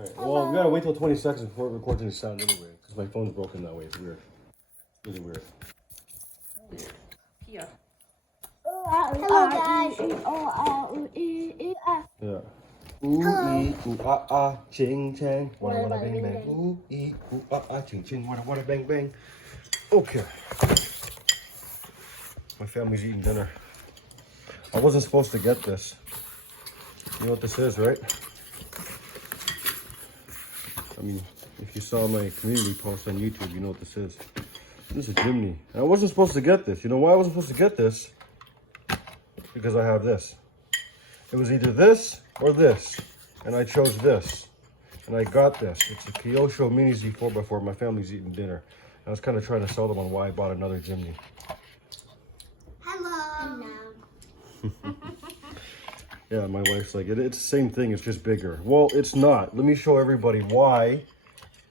Alright, well, we gotta wait till 20 seconds before it records any sound anyway, because my phone's broken that way. It's weird. Really weird. Pia. Hello, guys. Yeah. Ooh, ee, ooh, ah, ah, ching, chang. Wada, wada, bang, bang. Ooh, ee, ooh, ah, ah, ching, ching. Wada, wada, bang, bang. Okay. My family's eating dinner. I wasn't supposed to get this. You know what this is, right? I mean, if you saw my community post on YouTube, you know what this is. This is a chimney. And I wasn't supposed to get this. You know why I wasn't supposed to get this? Because I have this. It was either this or this. And I chose this. And I got this. It's a Kyosho Mini Z 4x4. My family's eating dinner. I was kind of trying to sell them on why I bought another chimney. Hello. Yeah, my wife's like, it's the same thing, it's just bigger. Well, it's not. Let me show everybody why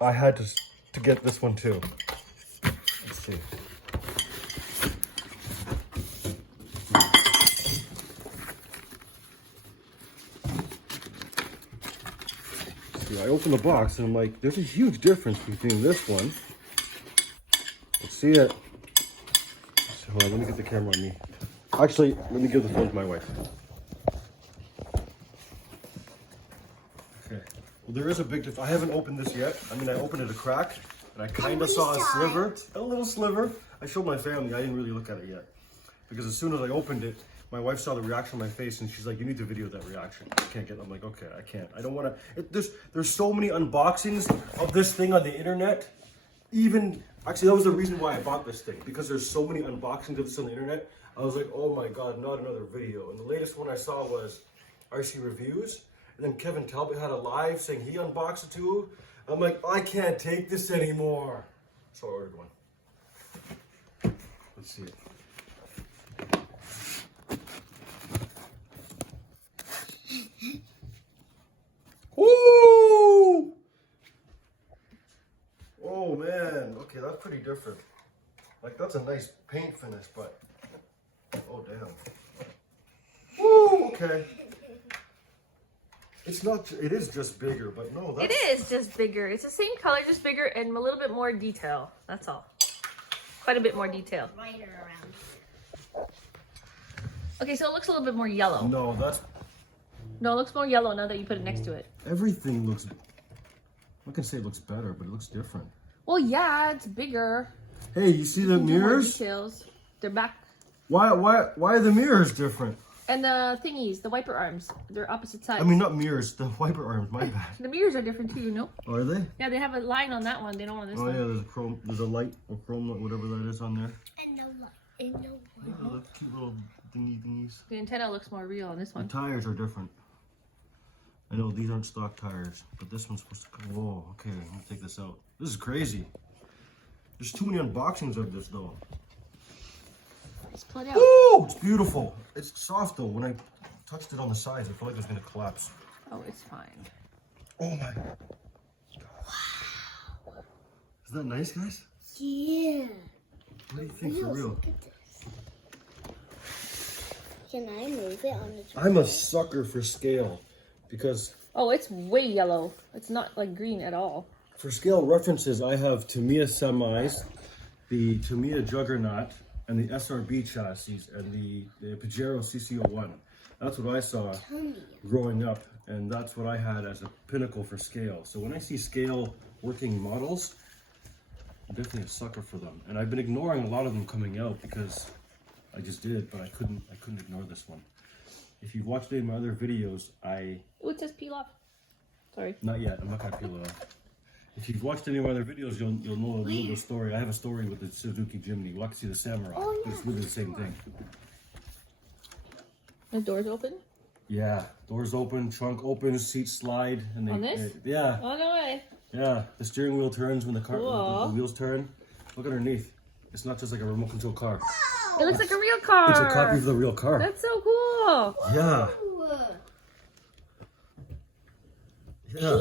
I had to get this one too. Let's see. See, I opened the box and I'm like, there's a huge difference between this one. Let's see it. So, hold on, let me get the camera on me. Actually, let me give the phone to my wife. Okay. Well, there is a big difference. I haven't opened this yet. I mean, I opened it a crack, and I kind of saw a sliver, a little sliver. I showed my family. I didn't really look at it yet. Because as soon as I opened it, my wife saw the reaction on my face, and she's like, you need to video that reaction. I can't get it. I'm like, okay, I can't. I don't want to. There's so many unboxings of this thing on the internet. Actually, that was the reason why I bought this thing. Because there's so many unboxings of this on the internet. I was like, oh my God, not another video. And the latest one I saw was RC Reviews. And then Kevin Talbot had a live saying he unboxed it too. I'm like, I can't take this anymore. So I ordered one. Let's see it. Woo! Oh man, okay, that's pretty different. Like, that's a nice paint finish, but oh damn. Woo, okay. It's not, it is just bigger, but no, that's... It is just bigger. It's the same color, just bigger and a little bit more detail. That's all. Quite a bit more detail. Brighter around. Okay, so it looks a little bit more yellow. No, that's... No, it looks more yellow now that you put it next to it. Everything looks... I'm not gonna say it looks better, but it looks different. Well, yeah, it's bigger. Hey, you see the More mirrors? details. They're back. Why are the mirrors different? And the thingies, the wiper arms, they're opposite sides. I mean, not mirrors, the wiper arms, my bad. The mirrors are different too, you know? Are they? Yeah, they have a line on that one. They don't on this Oh one. yeah, there's a light or chrome light, whatever that is on there. And no light. And no light. Oh, look, cute little thingies. The antenna looks more real on this The one. tires are different. I know these aren't stock tires, but this one's supposed to come. Whoa, okay, I'm gonna take this out. This is crazy. There's too many unboxings of this though. It's pulled out. Oh, it's beautiful. It's soft though. When I touched it on the sides, I felt like it was gonna collapse. Oh, it's fine. Oh my. Wow. Isn't that nice, guys? Yeah. What do you think for real? Look at this. Can I move it on the I'm a sucker for scale because Oh, it's way yellow. It's not like green at all. for scale references, I have Tamiya semis, the Tamiya Juggernaut, and the SRB chassis, and the Pajero CC01. That's what I saw growing up, and that's what I had as a pinnacle for scale. So when I see scale working models, I'm definitely a sucker for them. And I've been ignoring a lot of them coming out because I just did, but I couldn't ignore this one. If you've watched any of my other videos, Oh, it says peel off. Sorry. not yet, I'm not gonna peel it off. If you've watched any of my other videos, you'll know a little bit of story. I have a story with the Suzuki Jimny. We'll see the Samurai. Oh, yeah. It's really the same thing. The door's open? Yeah, doors open, trunk opens, seats slide, and they. On this? Yeah, Oh, no way. yeah. The steering wheel turns when the Cool. the wheels turn. Look underneath. It's not just like a remote control car. It looks like a real car. It's a copy of the real car. That's so cool. Yeah, yeah.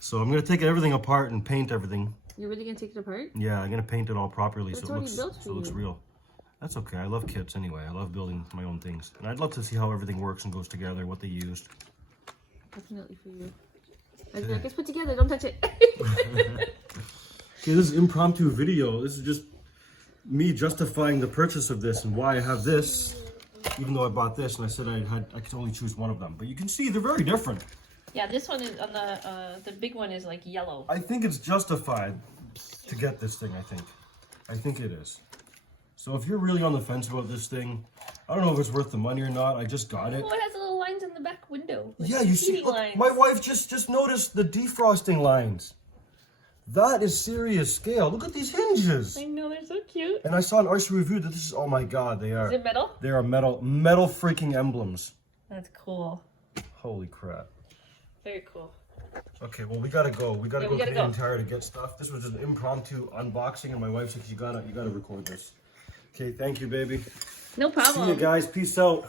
So I'm gonna take everything apart and paint everything. You're really gonna take it apart? Yeah, I'm gonna paint it all properly It's so it already looks built for so it looks you. real. That's okay. I love kits anyway. I love building my own things, and I'd love to see how everything works and goes together, what they used. Definitely for you. I was like, it's put together. Don't touch it. Okay, this is impromptu video. This is just me justifying the purchase of this and why I have this, even though I bought this and I said I could only choose one of them. But you can see they're very different. Yeah, this one is on the big one is like yellow. I think it's justified to get this thing. I think it is. So if you're really on the fence about this thing, I don't know if it's worth the money or not. I just got it. Oh, it has little lines in the back window. Like Yeah, you see, heating look, lines. my wife just noticed the defrosting lines. That is serious scale. Look at these hinges. I know, they're so cute. And I saw an RC review that this is, oh my god, they are. Is it metal? They are metal freaking emblems. That's cool. Holy crap. Very cool. Okay, well we gotta go. We gotta Yeah, go we gotta Canadian go. Tire to get stuff. This was just an impromptu unboxing, and my wife said you gotta record this. Okay, thank you, baby. No See you problem. guys. Peace out.